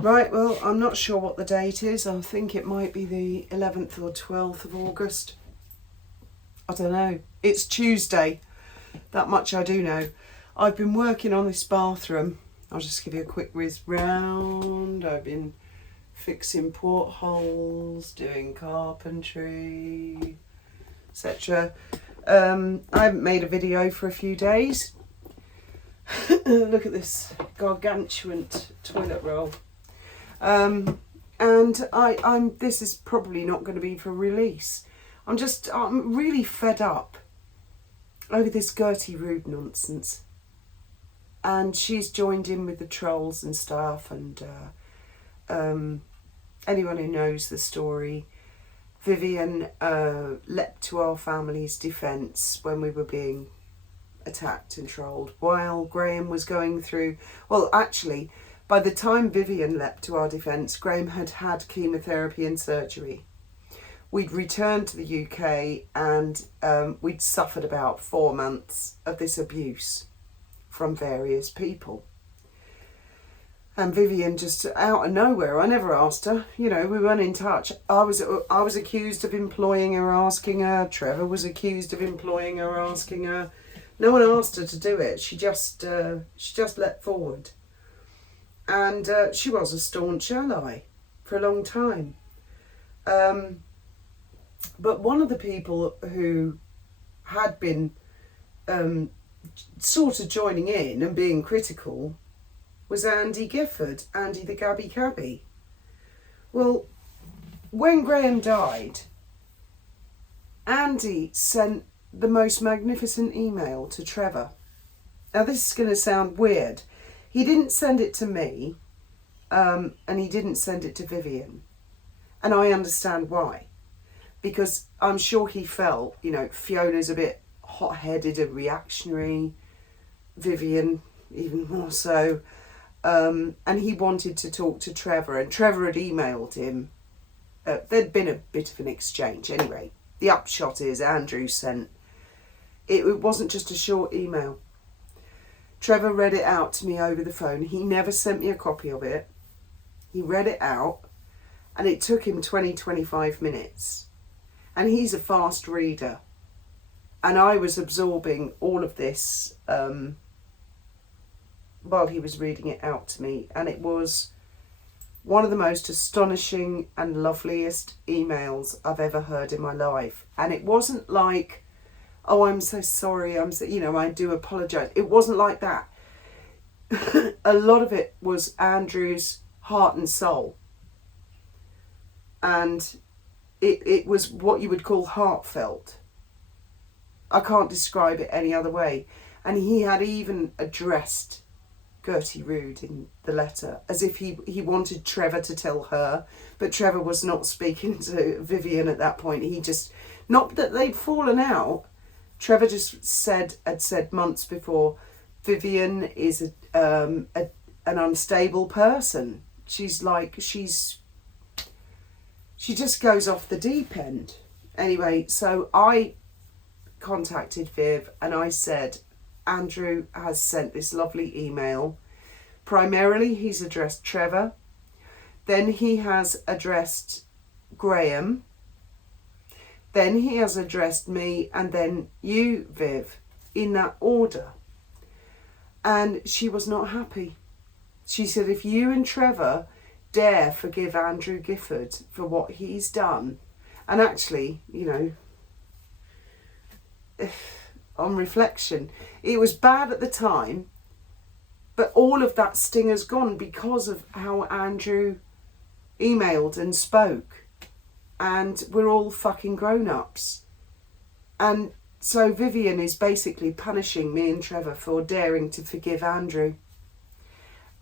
Right, well, I'm not sure what the date is. I think it might be the 11th or 12th of August. I don't know. It's Tuesday. That much I do know. I've been working on this bathroom. I'll just give you a quick whiz round. I've been fixing portholes, doing carpentry, etc. I haven't made a video for a few days. Look at this gargantuan toilet roll. And I'm this is probably not going to be for release. I'm really fed up over this Gerty Rood nonsense. And she's joined in with the trolls and stuff, and anyone who knows the story, Vivian leapt to our family's defence when we were being attacked and trolled, while Graeme was going through, well, actually, by the time Vivian leapt to our defence, Graeme had had chemotherapy and surgery. We'd returned to the UK and we'd suffered about 4 months of this abuse from various people. And Vivian just out of nowhere, I never asked her, we weren't in touch. I was accused of employing her, asking her. Trevor was accused of employing her, asking her. No one asked her to do it. She just leapt forward. And she was a staunch ally for a long time. But one of the people who had been sort of joining in and being critical was Andy Gifford, Andy the Gabby Cabby. Well, when Graeme died, Andy sent the most magnificent email to Trevor. Now this is going to sound weird. He didn't send it to me, and he didn't send it to Vivian. And I understand why. Because I'm sure he felt, Fiona's a bit hot-headed and reactionary, Vivian even more so, and he wanted to talk to Trevor, and Trevor had emailed him. There'd been a bit of an exchange. Anyway, the upshot is Andrew sent, it wasn't just a short email. Trevor read it out to me over the phone. He never sent me a copy of it. He read it out, and it took him 20-25 minutes. And he's a fast reader. And I was absorbing all of this while he was reading it out to me. And it was one of the most astonishing and loveliest emails I've ever heard in my life. And it wasn't like, oh, I'm so sorry, I do apologise. It wasn't like that. A lot of it was Andrew's heart and soul. And it was what you would call heartfelt. I can't describe it any other way. And he had even addressed Gerty Rood in the letter, as if he wanted Trevor to tell her, but Trevor was not speaking to Vivian at that point. He just, not that they'd fallen out, Trevor just had said months before, Vivian is an unstable person. She just goes off the deep end. Anyway, so I contacted Viv and I said, Andrew has sent this lovely email. Primarily, he's addressed Trevor. Then he has addressed Graeme. Then he has addressed me, and then you, Viv, in that order. And she was not happy. She said, if you and Trevor dare forgive Andrew Gifford for what he's done, and actually, on reflection, it was bad at the time, but all of that sting has gone because of how Andrew emailed and spoke, and we're all fucking grown-ups. And so Vivian is basically punishing me and Trevor for daring to forgive Andrew.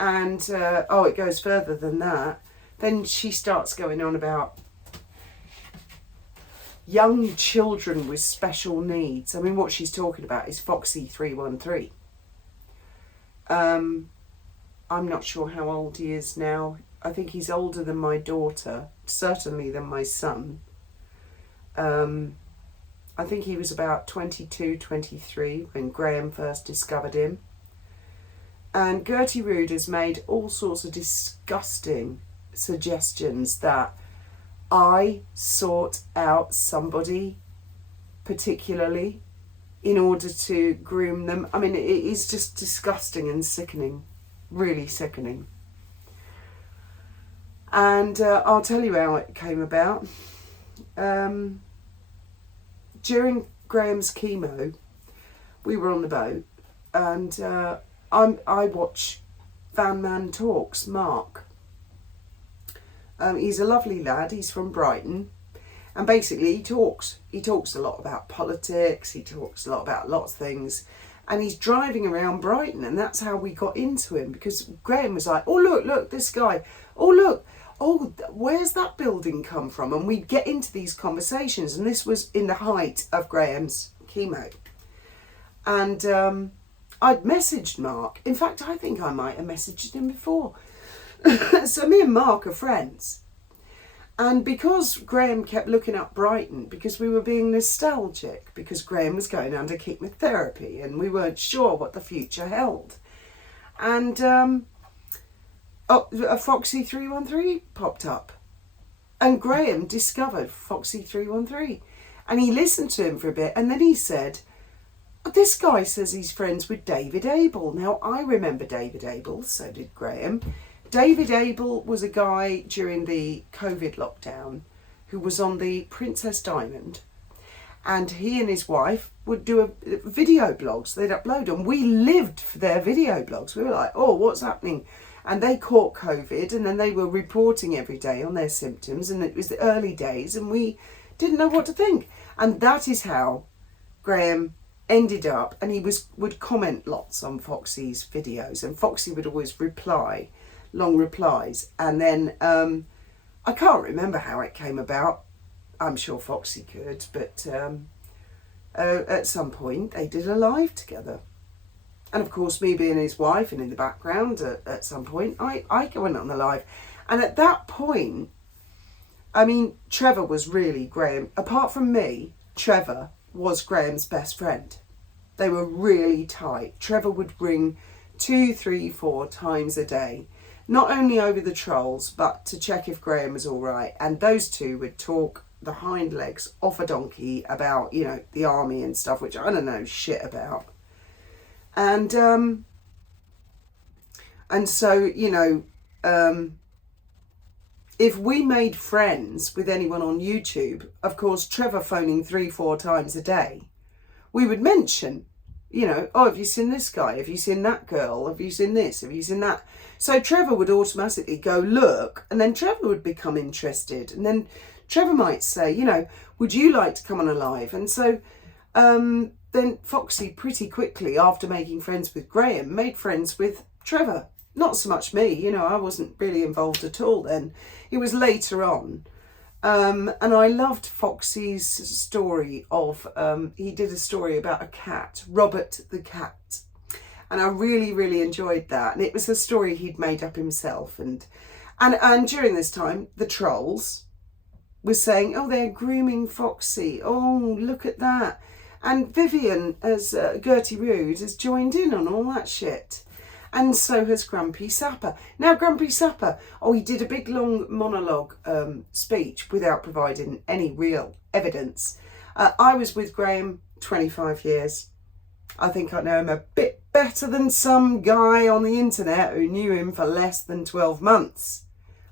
And, it goes further than that. Then she starts going on about young children with special needs. I mean, what she's talking about is Foxy 313. I'm not sure how old he is now. I think he's older than my daughter, certainly than my son. I think he was about 22, 23 when Graeme first discovered him. And Gerty Rood has made all sorts of disgusting suggestions that I sort out somebody particularly in order to groom them. I mean, it is just disgusting and sickening, really sickening. And I'll tell you how it came about. During Graeme's chemo, we were on the boat, and I watch Van Man Talks, Mark. He's a lovely lad. He's from Brighton, and basically he talks a lot about politics. He talks a lot about lots of things, and he's driving around Brighton, and that's how we got into him, because Graeme was like, oh look this guy, oh look, oh where's that building come from? And we'd get into these conversations, and this was in the height of Graeme's chemo. And I'd messaged Mark. In fact, I think I might have messaged him before. So me and Mark are friends. And because Graeme kept looking up Brighton, because we were being nostalgic, because Graeme was going under chemotherapy and we weren't sure what the future held. And a Foxy 313 popped up. And Graeme discovered Foxy 313. And he listened to him for a bit, and then he said, this guy says he's friends with David Abel. Now, I remember David Abel, so did Graeme. David Abel was a guy during the COVID lockdown who was on the Princess Diamond, and he and his wife would do video blogs. They'd upload them. We lived for their video blogs. We were like, oh, what's happening? And they caught COVID, and then they were reporting every day on their symptoms, and it was the early days, and we didn't know what to think. And that is how Graeme ended up, and he would comment lots on Foxy's videos, and Foxy would always reply, long replies. And then I can't remember how it came about. I'm sure Foxy could, but at some point they did a live together. And of course, me being his wife and in the background, at some point I went on the live. And at that point, I mean, Trevor was really Graeme. Apart from me, Trevor was Graeme's best friend. They were really tight. Trevor would ring 2, 3, 4 times a day, not only over the trolls, but to check if Graeme was all right. And those two would talk the hind legs off a donkey about, you know, the army and stuff, which I don't know shit about. And so, you know, if we made friends with anyone on YouTube, of course, Trevor phoning 3, 4 times a day, we would mention, you know, oh, have you seen this guy? Have you seen that girl? Have you seen this? Have you seen that? So Trevor would automatically go look, and then Trevor would become interested. And then Trevor might say, you know, would you like to come on a live? And so then Foxy pretty quickly, after making friends with Graeme, made friends with Trevor. Not so much me, you know, I wasn't really involved at all then. It was later on. And I loved Foxy's story of, he did a story about a cat, Robert the cat. And I really, really enjoyed that. And it was a story he'd made up himself. And during this time, the trolls were saying, oh, they're grooming Foxy. Oh, look at that. And Vivian, as Gerty Rood, has joined in on all that shit. And so has Grumpy Sapper. Now, Grumpy Sapper, oh, he did a big long monologue speech without providing any real evidence. I was with Graeme 25 years. I think I know him a bit better than some guy on the internet who knew him for less than 12 months.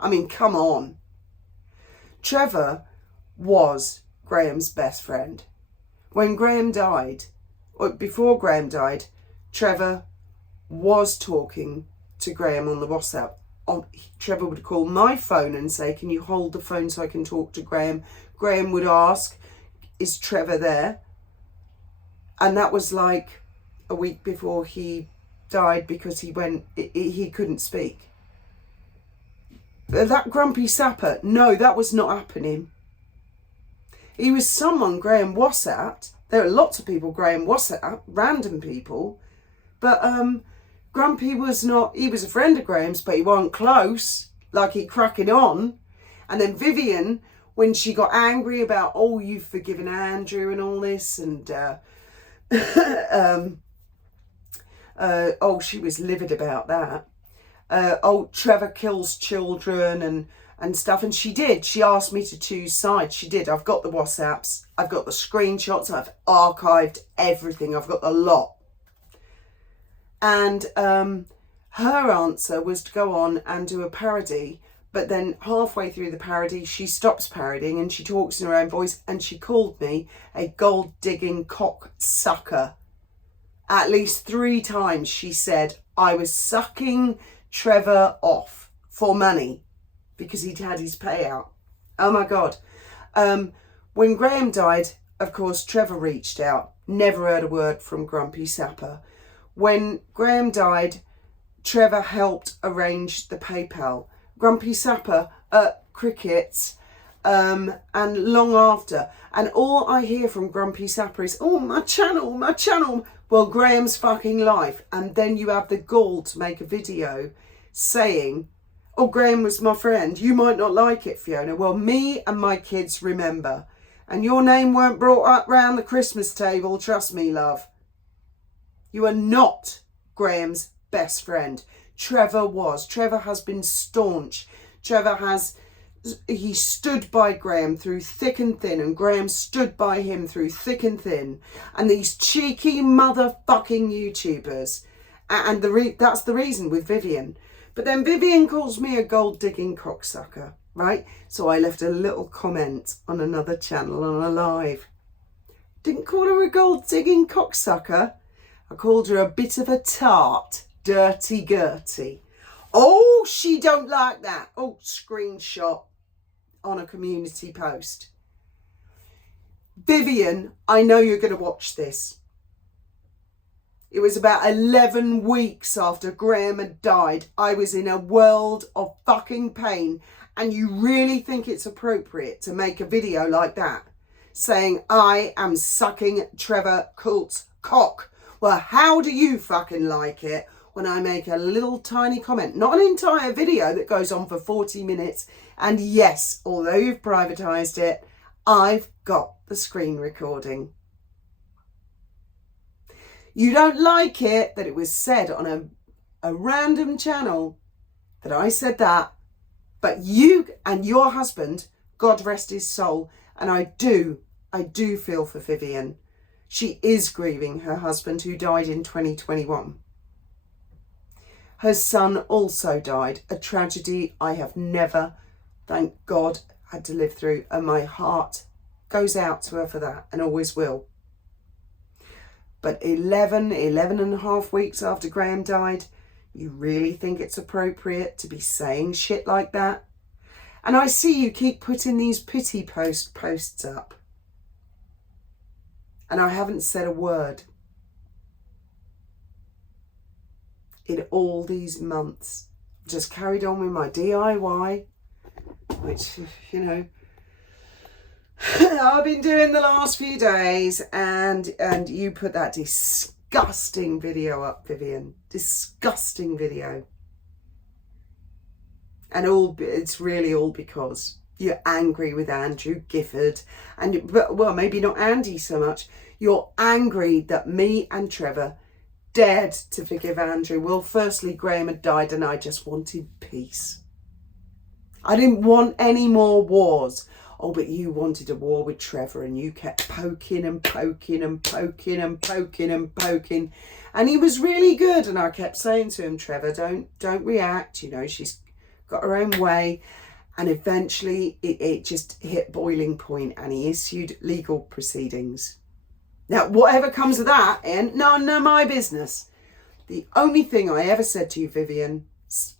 I mean, come on. Trevor was Graeme's best friend. When Graeme died, or before Graeme died, Trevor was talking to Graeme on the WhatsApp. Trevor would call my phone and say, can you hold the phone so I can talk to Graeme? Graeme would ask, is Trevor there? And that was like a week before he died, because he couldn't speak. That Grumpy Sapper, no, that was not happening. He was someone Graeme WhatsApped. There are lots of people Graeme WhatsApp, random people. But Grumpy was not, he was a friend of Graeme's, but he wasn't close, like he cracking on. And then Vivian, when she got angry about, oh, you've forgiven Andrew and all this, and Oh, she was livid about that. Oh, Trevor kills children and stuff. And she did. She asked me to choose sides. She did. I've got the WhatsApps. I've got the screenshots. I've archived everything. I've got the lot. And her answer was to go on and do a parody. But then halfway through the parody, she stops parodying and she talks in her own voice. And she called me a gold-digging cocksucker. At least 3 times she said I was sucking Trevor off for money because he'd had his payout. Oh my God. When Graeme died, of course, Trevor reached out. Never heard a word from Grumpy Sapper. When Graeme died, Trevor helped arrange the PayPal. Grumpy Sapper at crickets and long after. And all I hear from Grumpy Sapper is, oh, my channel, my channel. Well, Graham's fucking life. And then you have the gall to make a video saying, oh, Graeme was my friend. You might not like it, Fiona. Well, me and my kids remember. And your name weren't brought up round the Christmas table. Trust me, love. You are not Graham's best friend. Trevor was. Trevor has been staunch. He stood by Graeme through thick and thin, and Graeme stood by him through thick and thin. And these cheeky motherfucking YouTubers, and that's the reason with Vivian. But then Vivian calls me a gold-digging cocksucker, right? So I left a little comment on another channel on a live. Didn't call her a gold-digging cocksucker. I called her a bit of a tart, dirty Gerty. Oh, she don't like that. Oh, screenshot on a community post. Vivian, I know you're going to watch this. It was about 11 weeks after Graeme had died. I was in a world of fucking pain. And you really think it's appropriate to make a video like that? Saying, I am sucking Trevor Coult's cock. Well, how do you fucking like it when I make a little tiny comment? Not an entire video that goes on for 40 minutes. And yes, although you've privatised it, I've got the screen recording. You don't like it that it was said on a random channel that I said that, but you and your husband, God rest his soul, and I do feel for Vivian. She is grieving her husband who died in 2021. Her son also died, a tragedy I have never, thank God, had to live through, and my heart goes out to her for that and always will. But 11 and a half weeks after Graeme died, you really think it's appropriate to be saying shit like that? And I see you keep putting these pity posts up. And I haven't said a word in all these months. Just carried on with my DIY, which, you know, I've been doing the last few days, and you put that disgusting video up, Vivian. Disgusting video. And it's really all because you're angry with Andrew Gifford, well, maybe not Andy so much. You're angry that me and Trevor dared to forgive Andrew. Well, firstly, Graeme had died and I just wanted peace. I didn't want any more wars. Oh, but you wanted a war with Trevor and you kept poking and poking and poking and poking and poking. And he was really good. And I kept saying to him, Trevor, don't react. You know, she's got her own way. And eventually it just hit boiling point and he issued legal proceedings. Now, whatever comes of that, none of my business. The only thing I ever said to you, Vivian,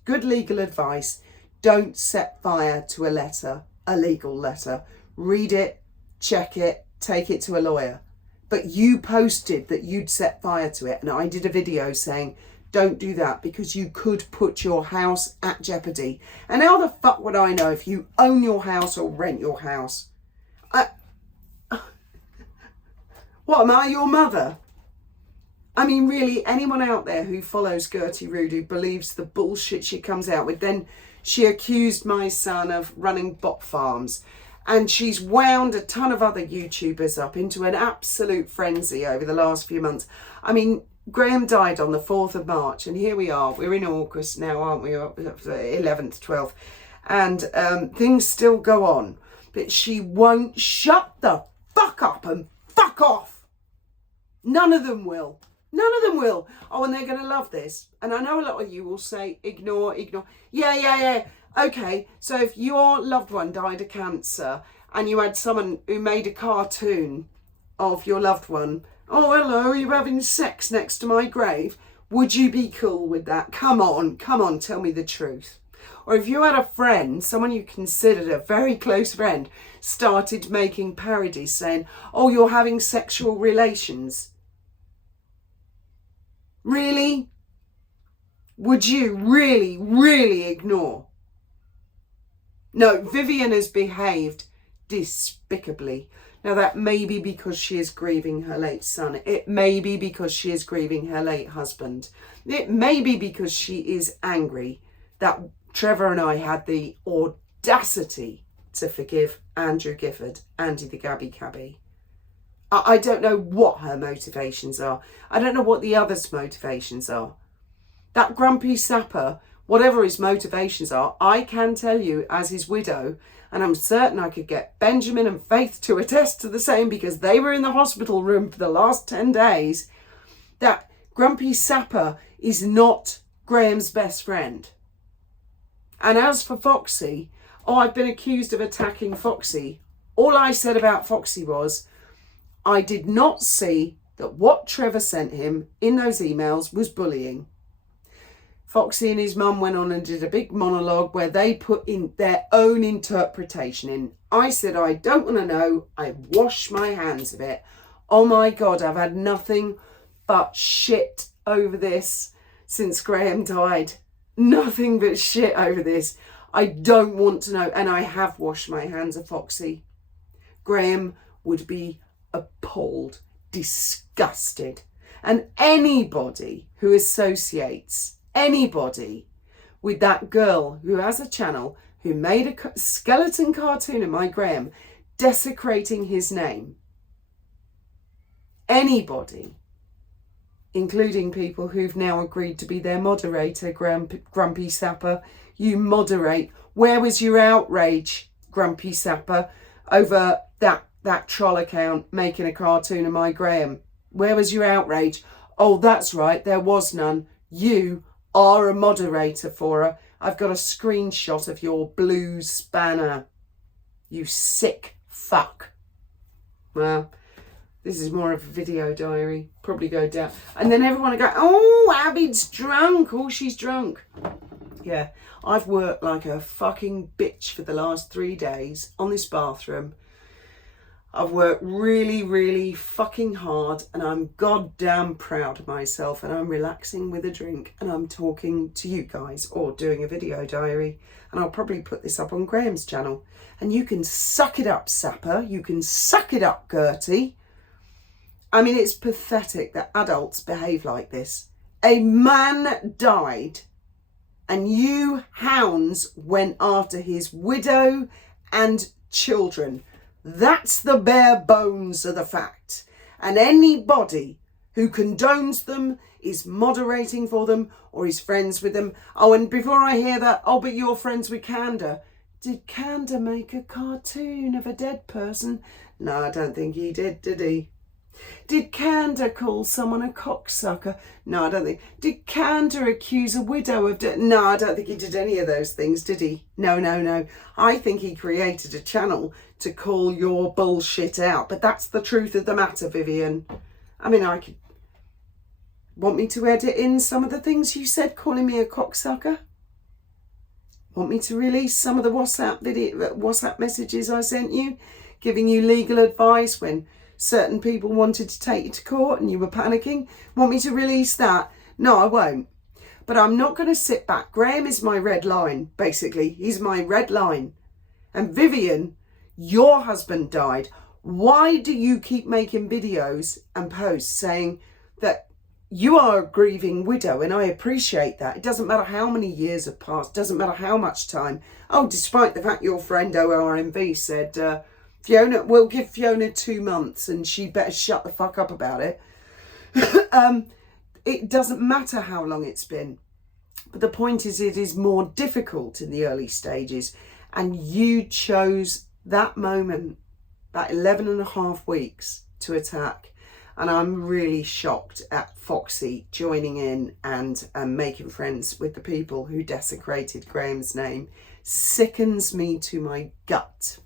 good legal advice, don't set fire to a letter, a legal letter. Read it, check it, take it to a lawyer. But you posted that you'd set fire to it. And I did a video saying, don't do that because you could put your house at jeopardy. And how the fuck would I know if you own your house or rent your house? What, am I your mother? I mean, really, anyone out there who follows Gerty Rood, who believes the bullshit she comes out with, then she accused my son of running bot farms. And she's wound a ton of other YouTubers up into an absolute frenzy over the last few months. I mean, Graeme died on the 4th of March, and here we are. We're in August now, aren't we? 11th, 12th. And things still go on. But she won't shut the fuck up and fuck off. None of them will. None of them will. Oh, and they're going to love this. And I know a lot of you will say, ignore. Yeah. Okay, so if your loved one died of cancer and you had someone who made a cartoon of your loved one, oh, hello, you're having sex next to my grave, would you be cool with that? Come on, tell me the truth. Or if you had a friend, someone you considered a very close friend, started making parodies saying, oh, you're having sexual relations. Really? Would you really ignore? No, Vivian has behaved despicably. Now, that may be because she is grieving her late son. It may be because she is grieving her late husband. It may be because she is angry that Trevor and I had the audacity to forgive Andrew Gifford, Andy the Gabby Cabby. I don't know what her motivations are. I don't know what the others' motivations are. That grumpy sapper, whatever his motivations are, I can tell you as his widow, and I'm certain I could get Benjamin and Faith to attest to the same because they were in the hospital room for the last 10 days, that grumpy sapper is not Graeme's best friend. And as for Foxy, I've been accused of attacking Foxy. All I said about Foxy was, I did not see that what Trevor sent him in those emails was bullying. Foxy and his mum went on and did a big monologue where they put in their own interpretation in. I said, I don't want to know. I wash my hands of it. Oh my God, I've had nothing but shit over this since Graeme died. Nothing but shit over this. I don't want to know. And I have washed my hands of Foxy. Graeme would be appalled, disgusted. And anybody who associates anybody with that girl who has a channel who made a skeleton cartoon of my Graeme desecrating his name, anybody, including people who've now agreed to be their moderator, Grumpy Sapper, you moderate. Where was your outrage, Grumpy Sapper, over that troll account making a cartoon of my Graeme? Where was your outrage? Oh, that's right, there was none. You are a moderator for her. I've got a screenshot of your blue spanner. You sick fuck. Well, this is more of a video diary. Probably go down. And then everyone will go, oh, Abby's drunk. Oh, she's drunk. Yeah, I've worked like a fucking bitch for the last 3 days on this bathroom. I've worked really fucking hard and I'm goddamn proud of myself, and I'm relaxing with a drink and I'm talking to you guys or doing a video diary, and I'll probably put this up on Graeme's channel. And you can suck it up, Sapper. You can suck it up, Gerty. I mean, it's pathetic that adults behave like this. A man died and you hounds went after his widow and children. That's the bare bones of the fact. And anybody who condones them is moderating for them or is friends with them. Oh, and before I hear that, oh, but you're friends with Canda. Did Canda make a cartoon of a dead person? No, I don't think he did he? Did Canda call someone a cocksucker? No, I don't think. Did Canda accuse a widow of... No, I don't think he did any of those things, did he? No. I think he created a channel to call your bullshit out. But that's the truth of the matter, Vivian. I mean, I could... Want me to edit in some of the things you said, calling me a cocksucker? Want me to release some of the WhatsApp messages I sent you, giving you legal advice when certain people wanted to take you to court and you were panicking? Want me to release that? No, I won't. But I'm not going to sit back. Graeme is my red line, basically. He's my red line. And Vivian, your husband died. Why do you keep making videos and posts saying that you are a grieving widow? And I appreciate that. It doesn't matter how many years have passed. Doesn't matter how much time. Oh, despite the fact your friend ORMV said... Fiona, we'll give Fiona 2 months and she better shut the fuck up about it. it doesn't matter how long it's been. But the point is, it is more difficult in the early stages. And you chose that moment, that 11.5 weeks to attack. And I'm really shocked at Foxy joining in and making friends with the people who desecrated Graeme's name. Sickens me to my gut.